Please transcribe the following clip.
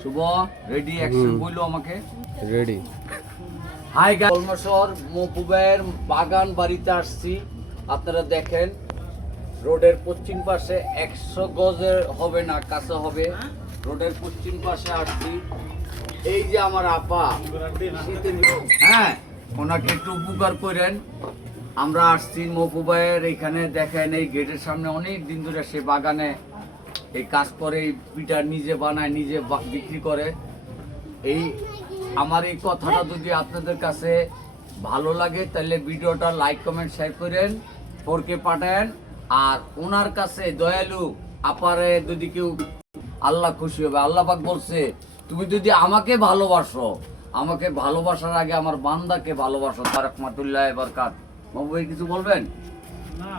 শুভ ready action বললো আমাকে ready. Hi guys, কলমশর মপুবের বাগান বাড়িতে আসছি। আপনারা দেখেন রোডের পশ্চিম পাশে 100 গজের হবে না, কাছে হবে। রোডের পশ্চিম পাশে আসছি। এই যে আমার আপা, হ্যাঁ, ওনাকে একটু উপকার করেন। আমরা আসছি মপুবের এখানে, দেখেন এই গেটের সামনে অনেক দিন ধরে সে বাগানে এই কাজ করে, এই পিঠা নিজে বানায়, নিজে বিক্রি করে। এই আমার এই কথাটা যদি আপনাদের কাছে ভালো লাগে তাহলে ভিডিওটা লাইক কমেন্ট শেয়ার করেন, ফোরকে পাঠান। আর ওনার কাছে দয়ালু আপারে যদি কেউ, আল্লাহ খুশি হবে। আল্লাহ পাক বলছে তুমি যদি আমাকে ভালোবাসো, আমাকে ভালোবাসার আগে আমার বান্দাকে ভালোবাসো। তারকমাতুল্লাহ বারাকাত। মাহবুব ভাই কিছু বলবেন? না।